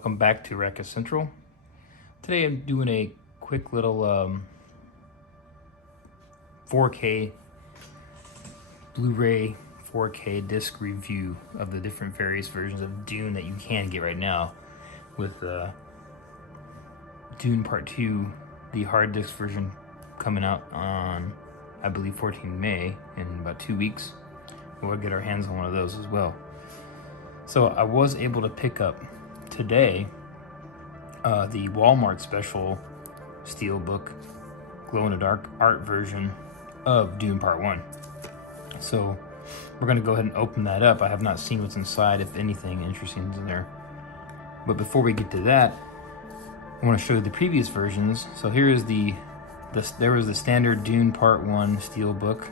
welcome back to Arrakis Central. Today I'm doing a quick little 4K Blu-ray 4K disc review of the different various versions of Dune that you can get right now, with Dune Part 2, the hard disc version, coming out on, I believe, 14 May, in about 2 weeks. We'll get our hands on one of those as well. So I was able to pick up today the Walmart special Steelbook glow-in-the-dark art version of Dune Part 1. So we're going to go ahead and open that up. I have not seen what's inside, if anything interesting is in there. But before we get to that, I want to show you the previous versions. So here is there was the standard Dune Part 1 Steelbook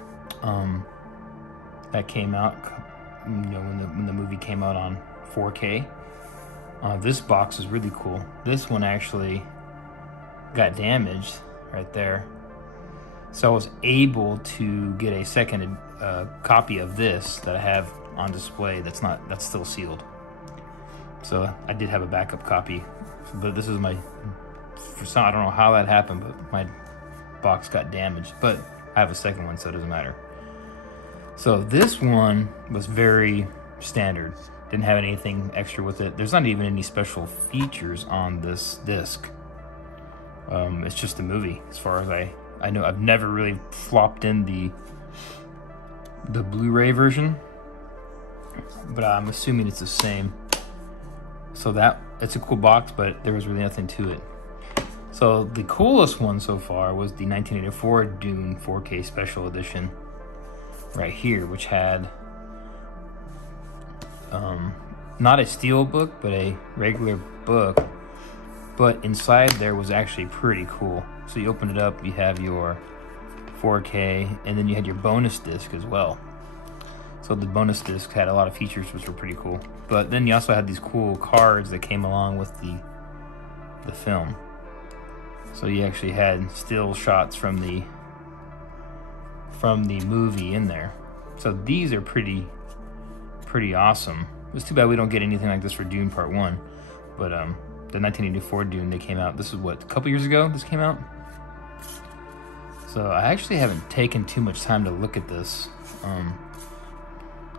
that came out, when the movie came out on 4K. This box is really cool. This one actually got damaged right there, so I was able to get a second copy of this that I have on display. That's still sealed. So I did have a backup copy, but this is I don't know how that happened, but my box got damaged. But I have a second one, so it doesn't matter. So this one was very standard. Didn't have anything extra with it. There's not even any special features on this disc. It's just a movie, as far as I know. I've never really flopped in the Blu-ray version, but I'm assuming it's the same. So it's a cool box, but there was really nothing to it. So the coolest one so far was the 1984 Dune 4K Special Edition right here, which had not a steel book, but a regular book, but inside there was actually pretty cool. So you open it up, you have your 4K, and then you had your bonus disc as well. So the bonus disc had a lot of features which were pretty cool, but then you also had these cool cards that came along with the film. So you actually had still shots from the movie in there. So these are pretty awesome. It's too bad we don't get anything like this for Dune Part 1, but the 1984 Dune, they came out, this is what, a couple years ago this came out? So I actually haven't taken too much time to look at this.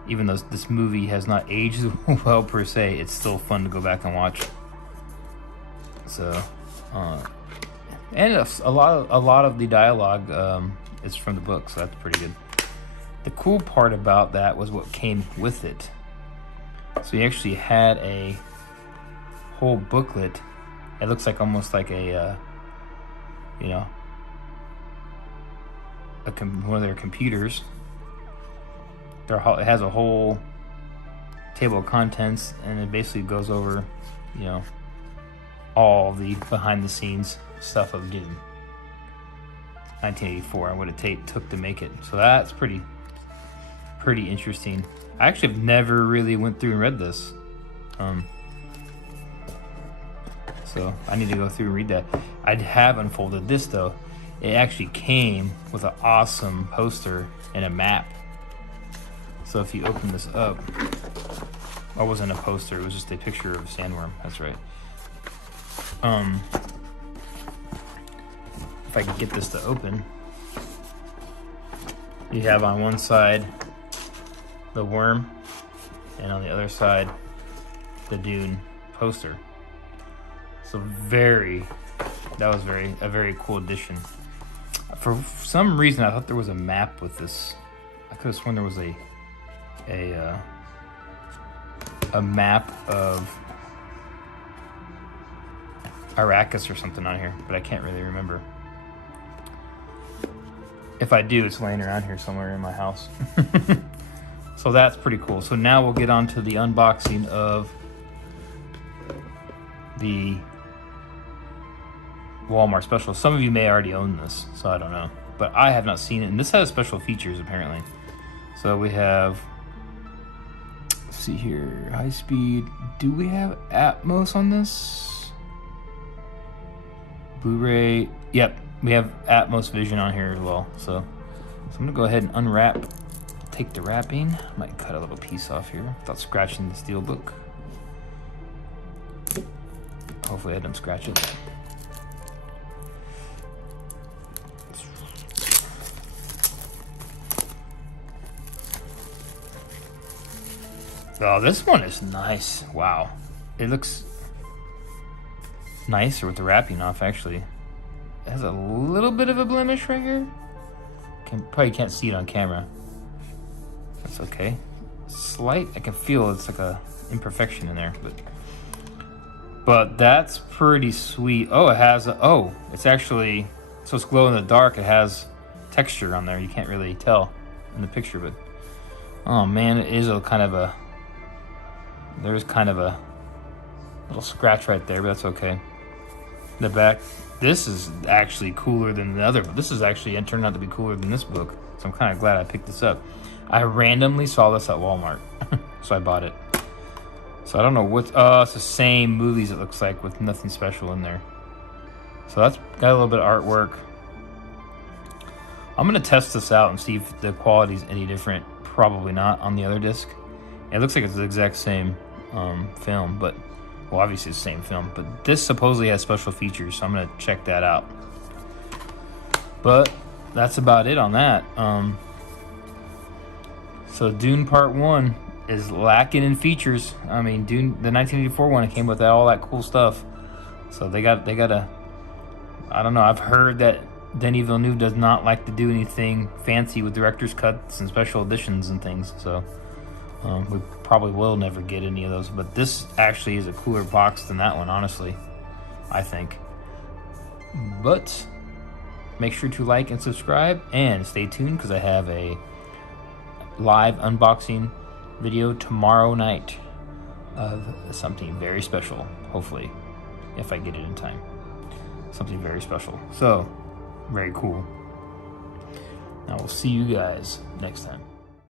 Even though this movie has not aged well per se, it's still fun to go back and watch. So and a lot of the dialogue is from the book, so that's pretty good. The cool part about that was what came with it. So you actually had a whole booklet. It looks like almost like a one of their computers. It has a whole table of contents, and it basically goes over, all the behind the scenes stuff of Dune 1984 and what it took to make it. So that's pretty interesting. I actually have never really went through and read this, so I need to go through and read that. I have unfolded this though. It actually came with an awesome poster and a map. So if you open this up, it wasn't a poster, it was just a picture of a sandworm. That's right. If I could get this to open, you have on one side the worm, and on the other side the Dune poster. So that was a very cool addition. For some reason I thought there was a map with this. I could have sworn there was a map of Arrakis or something on here, but I can't really remember. If I do, it's laying around here somewhere in my house. So that's pretty cool. So now we'll get on to the unboxing of the Walmart special. Some of you may already own this, so I don't know, but I have not seen it, and this has special features apparently. So we have, let's see here, high speed. Do we have Atmos on this? Blu-ray, yep, we have Atmos Vision on here as well. So I'm gonna go ahead and unwrap, take the wrapping. I might cut a little piece off here without scratching the steel book. Hopefully I didn't scratch it. Oh, this one is nice. Wow. It looks nicer with the wrapping off, actually. It has a little bit of a blemish right here. Probably can't see it on camera. That's okay. Slight, I can feel it's like a imperfection in there, but that's pretty sweet. Oh, it has it's actually, so it's glow in the dark. It has texture on there. You can't really tell in the picture, but oh man, it is a kind of a, there's kind of a little scratch right there, but that's okay. The back, this is actually cooler than the other, but this is actually, it turned out to be cooler than this book, so I'm kind of glad I picked this up. I randomly saw this at Walmart, so I bought it. So I don't know what, it's the same movies it looks like with nothing special in there. So that's got a little bit of artwork. I'm gonna test this out and see if the quality's any different. Probably not on the other disc. It looks like it's the exact same film, but, well, obviously it's the same film, but this supposedly has special features, so I'm gonna check that out. But that's about it on that. So Dune Part 1 is lacking in features. I mean, Dune, the 1984 one, it came with all that cool stuff. So they gotta, I don't know, I've heard that Denis Villeneuve does not like to do anything fancy with director's cuts and special editions and things. So we probably will never get any of those. But this actually is a cooler box than that one, honestly, I think. But make sure to like and subscribe and stay tuned, because I have a live unboxing video tomorrow night of something very special, hopefully, if I get it in time. Something very special. So, very cool. Now we'll see you guys next time.